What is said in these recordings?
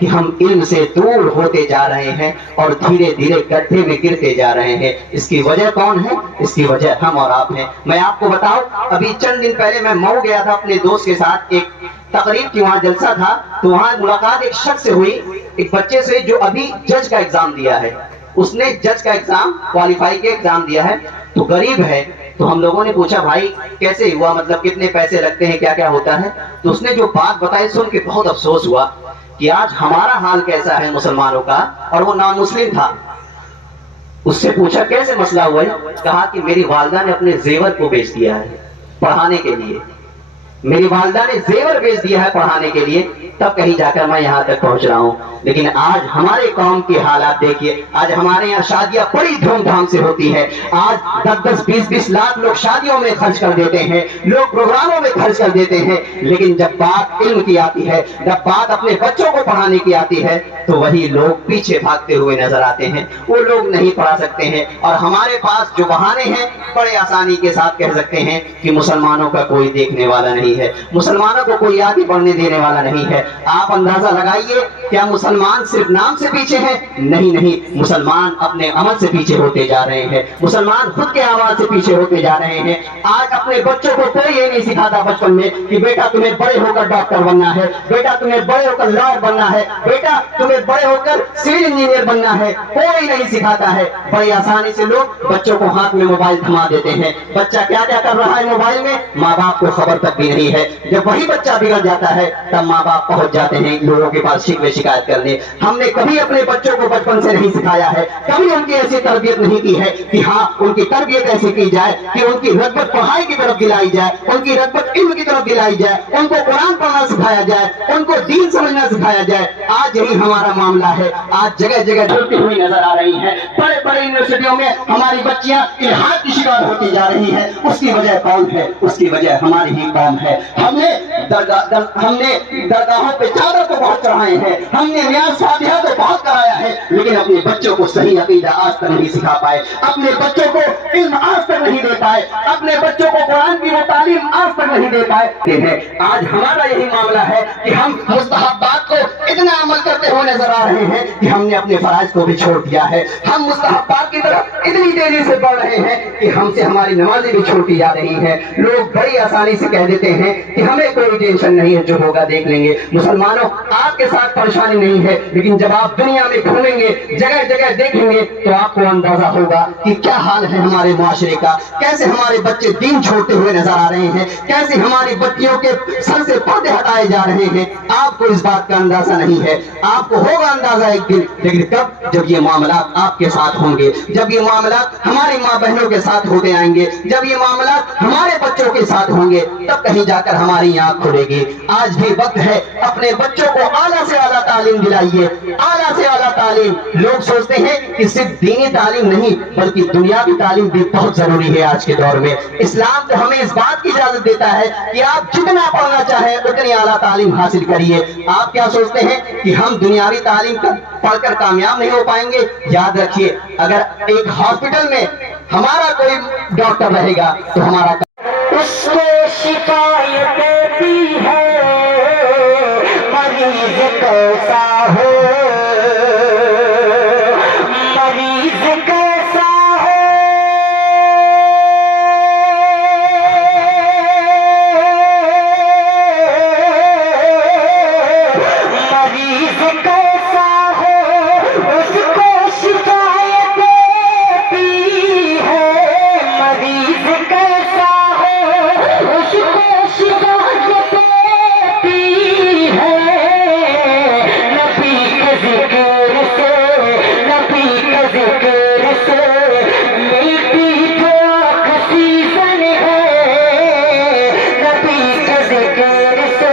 کہ ہم علم سے دور ہوتے جا رہے ہیں اور دھیرے دھیرے گڈھے میں گرتے جا رہے ہیں. اس کی وجہ کون ہے؟ اس کی وجہ ہم اور آپ ہیں. میں آپ کو بتاؤں, ابھی چند دن پہلے میں مئو گیا تھا اپنے دوست کے ساتھ, ایک تقریب کی وہاں جلسہ تھا, تو وہاں ملاقات ایک شخص سے ہوئی, ایک بچے سے جو ابھی جج کا ایگزام دیا ہے. اس نے جج کا ایگزام, کوالیفائی کے ایگزام دیا ہے, تو غریب ہے. تو ہم لوگوں نے پوچھا بھائی کیسے ہوا, مطلب کتنے پیسے لگتے ہیں, کیا کیا ہوتا ہے؟ تو اس نے جو بات بتائی سن کے بہت افسوس ہوا کہ آج ہمارا حال کیسا ہے مسلمانوں کا, اور وہ نان مسلم تھا. اس سے پوچھا کیسے مسئلہ ہوا ہے؟ کہا کہ میری والدہ نے اپنے زیور کو بیچ دیا ہے پڑھانے کے لیے. میری والدہ نے زیور بیچ دیا ہے پڑھانے کے لیے, تب کہیں جا کر میں یہاں تک پہنچ رہا ہوں. لیکن آج ہمارے قوم کے حالات دیکھیے, آج ہمارے یہاں شادیاں بڑی دھوم دھام سے ہوتی ہے. آج 10-10, 20-20 لاکھ لوگ شادیوں میں خرچ کر دیتے ہیں, لوگ پروگراموں میں خرچ کر دیتے ہیں. لیکن جب بات علم کی آتی ہے, جب بات اپنے بچوں کو پڑھانے کی آتی ہے, تو وہی لوگ پیچھے بھاگتے ہوئے نظر آتے ہیں. وہ لوگ نہیں پڑھا سکتے ہیں, اور ہمارے پاس جو بہانے ہیں بڑے آسانی کے ساتھ کہہ سکتے ہیں کہ مسلمانوں کا کوئی دیکھنے والا نہیں ہے, مسلمانوں کو کوئی آگے بڑھنے دینے والا نہیں ہے. آپ اندازہ لگائیے, کیا مسلمان صرف نام سے پیچھے ہیں؟ نہیں نہیں, مسلمان اپنے عمل سے پیچھے ہوتے جا رہے ہیں, مسلمان خود کے آواز سے پیچھے ہوتے جا رہے ہیں. آج اپنے بچوں کو کوئی یہ نہیں سکھاتا بچپن میں کہ بیٹا تمہیں بڑے ہو کر ڈاکٹر بننا ہے, بیٹا تمہیں بڑے ہو کر لائر بننا ہے, بیٹا تمہیں بڑے ہو کر سول انجینئر بننا ہے. کوئی نہیں سکھاتا ہے. بڑی آسانی سے لوگ بچوں کو ہاتھ میں موبائل تھما دیتے ہیں. بچہ کیا کیا کر رہا ہے موبائل میں, ماں باپ کو خبر تک بھی نہیں ہے. جب وہی بچہ بگڑ جاتا ہے تب ماں باپ پہنچ جاتے ہیں لوگوں کے پاس شکوے شکایت کرنے. ہم نے کبھی اپنے بچوں کو بچپن سے نہیں سکھایا ہے, کبھی ان کی ایسی تربیت نہیں کی ہے کہ ہاں ان کی تربیت ایسی کی جائے کہ ان کی رغبت پڑھائی کی طرف دلائی جائے, ان کی رغبت علم کی طرف دلائی جائے, ان کو قرآن پڑھنا سکھایا جائے, ان کو دین سمجھنا سکھایا جائے. آج یہی ہمارا معاملہ ہے. آج جگہ جگہ ڈھلتی ہوئی نظر آ رہی ہے. بڑے بڑے یونیورسٹیوں میں ہماری بچیاں الحاد کی شکار ہوتی جا رہی ہیں. اس کی وجہ کون ہے؟ اس کی وجہ ہماری ہی قوم ہے. ہم نے درگاہوں پہ چادر کو بہت چڑھائے ہیں, ہم نے نیاز فاتحہ کو بہت کرایا ہے, لیکن اپنے بچوں کو صحیح عقیدہ آج تک نہیں سکھا پائے, اپنے بچوں کو علم آج تک نہیں دے پائے, اپنے بچوں کو قرآن کی وہ تعلیم آج تک نہیں دے پائے. آج ہمارا یہی معاملہ ہے کہ ہم مستحبات کو اتنا عمل کرتے ہوئے نظر آ رہے ہیں کہ ہم نے اپنے فرائض کو بھی چھوڑ دیا ہے. ہم مستحبات کی طرف اتنی تیزی سے بڑھ رہے ہیں کہ ہم سے ہماری نمازیں بھی چھوٹی جا رہی ہیں. لوگ بڑی آسانی سے کہہ دیتے ہیں کہ ہمیں کوئی ٹینشن نہیں ہے, جو ہوگا دیکھ لیں گے. مسلمانوں, آپ کے ساتھ پریشانی نہیں ہے, لیکن جب آپ دنیا میں گھومیں گے, جگہ جگہ دیکھیں گے, تو آپ کو اندازہ ہوگا کہ کیا حال ہے ہمارے معاشرے کا, کیسے ہمارے بچے دین چھوڑتے ہوئے نظر آ رہے ہیں, کیسے ہماری بچیوں کے سر سے پردے ہٹائے جا رہے ہیں. آپ کو اس بات کا اندازہ نہیں ہے, آپ کو ہوگا اندازہ ایک دن, لیکن کب؟ جب یہ معاملات آپ کے ساتھ ہوں گے, جب یہ معاملات ہماری ماں بہنوں کے ساتھ ہوتے آئیں گے, جب یہ معاملات ہمارے بچوں کے ساتھ ہوں گے, تب کہیں جا کر ہماری آنکھ کھلے گی. آج بھی وقت ہے, اپنے بچوں کو اعلیٰ سے اعلیٰ تعلیم دلائیے, اعلیٰ سے اعلیٰ تعلیم. لوگ سوچتے ہیں کہ صرف دینی تعلیم نہیں بلکہ دنیاوی تعلیم بھی بہت ضروری ہے آج کے دور میں. اسلام تو ہمیں اس بات کی اجازت دیتا ہے کہ آپ جتنا پڑھنا چاہیں اتنی اعلیٰ تعلیم حاصل کریے. آپ کیا سوچتے ہیں کہ ہم دنیاوی تعلیم پڑھ کر کامیاب نہیں ہو پائیں گے؟ یاد رکھیے, اگر ایک ہاسپٹل میں ہمارا کوئی ڈاکٹر رہے گا تو ہمارا اس کو شکایت دیتی ہے مریض کیسا ہو, مریض کیسا ہو, مریض کیسا ہو, اس کو شکایت دیتی ہے مریض کیسا ہو, اس کو شکایت دیتی ہے. نبی کے ذکر سے, نبی کے ذکر سے ملتی جو آکسیجن ہے, نبی کے ذکر سے,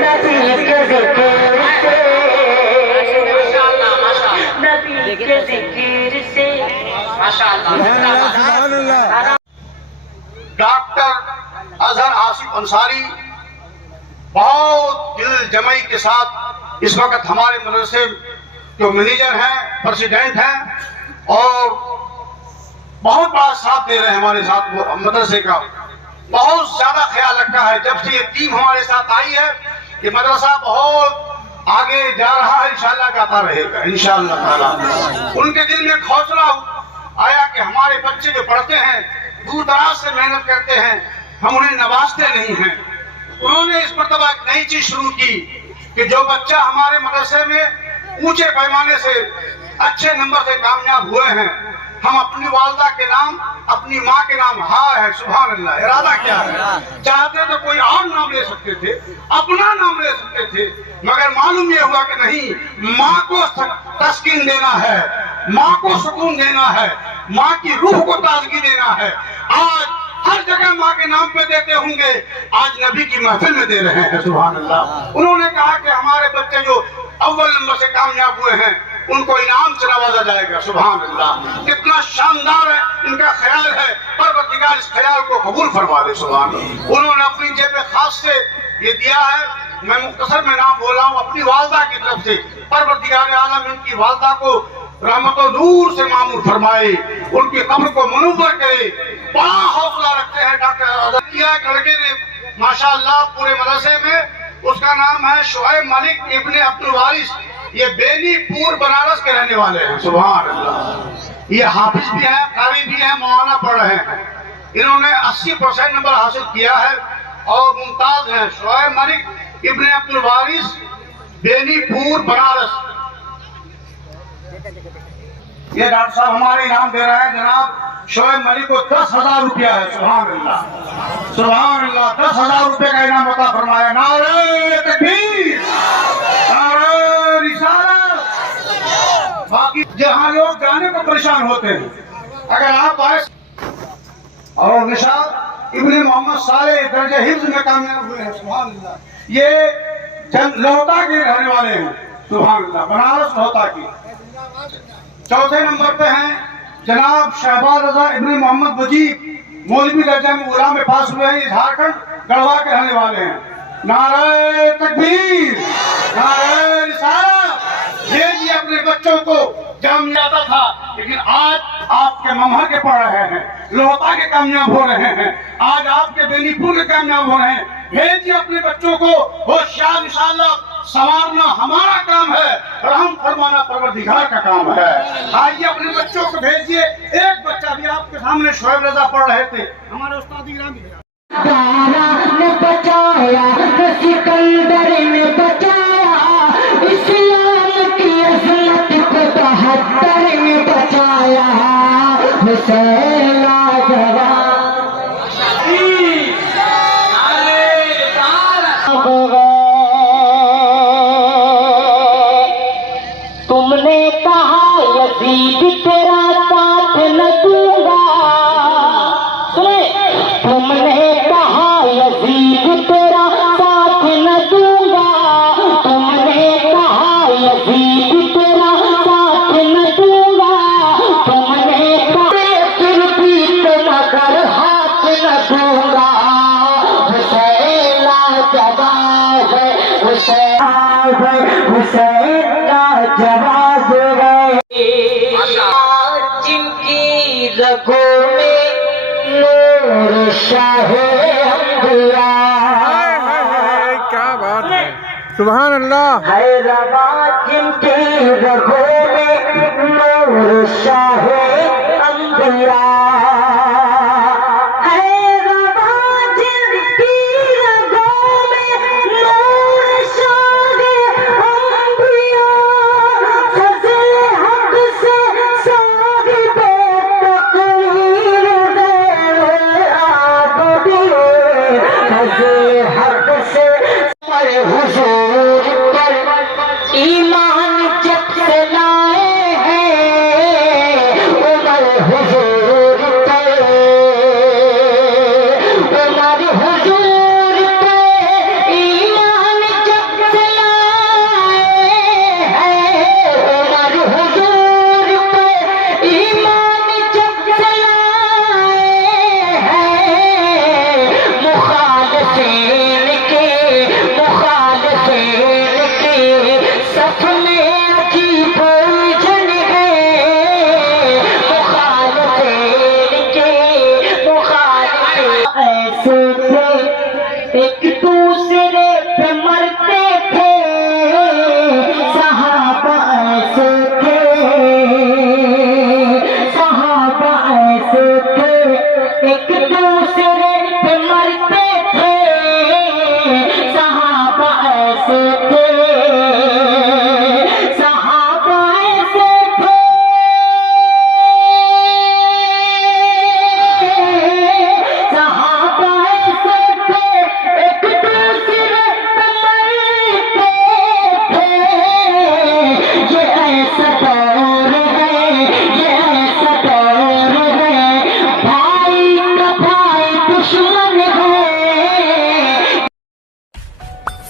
نبی کے ذکر سے, نبی کے ذکر سے. ڈاکٹر اظہر آصف انصاری بہت دل جمعی کے ساتھ اس وقت ہمارے مدرسے جو مینیجر ہیں, پریزیڈنٹ ہیں, اور بہت بڑا ساتھ دے رہے ہیں ہمارے ساتھ مدرسے کا. بہت زیادہ خیال رکھا ہے. جب سے یہ ٹیم ہمارے ساتھ آئی ہے, یہ مدرسہ بہت آگے جا رہا ہے، انشاءاللہ جاتا رہے گا انشاءاللہ تعالیٰ۔ ان کے دل میں ایک حوصلہ آیا کہ ہمارے بچے جو پڑھتے ہیں، دور دراز سے محنت کرتے ہیں، ہم انہیں نوازتے نہیں ہیں۔ انہوں نے اس مرتبہ ایک نئی چیز شروع کی کہ جو بچہ ہمارے مدرسے میں اونچے پیمانے سے اچھے نمبر سے کامیاب ہوئے ہیں، ہم اپنی والدہ کے نام، اپنی ماں کے نام ہے، سبحان اللہ۔ ارادہ کیا ہے؟ چاہتے تو کوئی اور نام لے سکتے تھے، اپنا نام لے سکتے تھے، مگر معلوم یہ ہوا کہ نہیں، ماں کو تسکین دینا ہے، ماں کو سکون دینا ہے، ماں کی روح کو تازگی دینا ہے۔ آج ہر جگہ ماں کے نام پہ دیتے ہوں گے، آج نبی کی محفل میں دے رہے ہیں، سبحان اللہ۔ انہوں نے کہا کہ ہمارے بچے جو اول نمبر سے کامیاب ہوئے ہیں ان کو انعام سے نوازا جائے گا، سبحان اللہ۔ کتنا شاندار ہے ان کا خیال ہے، پروردگار اس خیال کو قبول فرما دے، سبحان اللہ۔ انہوں نے اپنی جیب خاص سے یہ دیا ہے، میں مختصر میں نام بول رہا ہوں، اپنی والدہ کی طرف سے پروردگار عالم ان کی والدہ کو رحمت و نور سے معمور فرمائے، ان کی قبر کو منور کرے۔ بڑا حوصلہ رکھتے ہیں ڈاکٹر کیا ایک لڑکے نے ماشاءاللہ پورے مدرسے میں، اس کا نام ہے شعیب ملک ابن عبد الوارث، یہ بینی پور بنارس کے رہنے والے ہیں، سبحان اللہ۔ یہ حافظ بھی ہیں، قاری بھی ہیں، مولانا پڑھ رہے ہیں۔ انہوں نے 80% نمبر حاصل کیا ہے اور ممتاز ہیں۔ شعیب ملک ابن عبد الوارث، بینی پور بنارس۔ یہ ڈاکٹر صاحب ہمارے انعام دے رہے ہیں، جناب شعیب ملک کو 10,000 روپیہ ہے، سبحان اللہ سبحان اللہ۔ 10,000 روپے کا انعام عطا فرمایا۔ نعرہ تکبیر، نعرہ رسالت۔ باقی جہاں لوگ جانے کو پریشان ہوتے ہیں، اگر آپ آئے اور نشاد ابن محمد صالح درجہ حفظ میں کامیاب ہوئے ہیں، سبحان اللہ۔ یہ لوتا کے رہنے والے ہیں، سبحان اللہ، بنارس لوتا کی۔ چوتھے نمبر پہ ہیں جناب شہباز رضا ابن محمد وجیب، مولوی درجہ اولیاء میں پاس ہوئے ہیں، یہ جھارکھنڈ گڑھوا کے رہنے والے ہیں۔ نعرہ تکبیر، نعرہ رسالت۔ یہ جی اپنے بچوں کو جام جاتا تھا، لیکن آج آپ کے ممہر کے پڑھ رہے ہیں، لوہتا کے کامیاب ہو رہے ہیں، آج آپ کے بینی پور کے کامیاب ہو رہے ہیں۔ بھیجیے اپنے بچوں کو، ہوشیار انشاءاللہ۔ سنوارنا ہمارا کام ہے، رحم فرمانا پروردگار کا کام ہے۔ آئیے اپنے بچوں کو بھیجیے۔ ایک بچہ بھی آپ کے سامنے شعیب رضا پڑھ رہے تھے، ہمارے استاد گرامی نے بچایا، سکندر نے بچایا، اسلام کی عظمت کو 72 نے بچایا، حسین لاجواب۔ تم نے کہا یزید تیرا ساتھ نہ دوں گا، تم نے کہا یزید تیرا ساتھ نہ دوں گا، تم نے کہا یزید تیرا ساتھ نہ دوں گا، تم نے کہا پھر بھی تو مگر ہاتھ نہ دوں گا، حسین لاجواب ہے، حسین لاجواب ہے۔ جن کی رگوں میں نور شاہ انبیاء، کیا بات ہے، سبحان اللہ۔ ہے روا جن کی رگوں میں نور شاہ انبیاء، ہے روا جن کی رگوں میں نور شاہ انبیاء، فضل حق سے صاحب تقریر حق سے پر حضور پر ایمان جب سے لائے ہیں، عمر حضور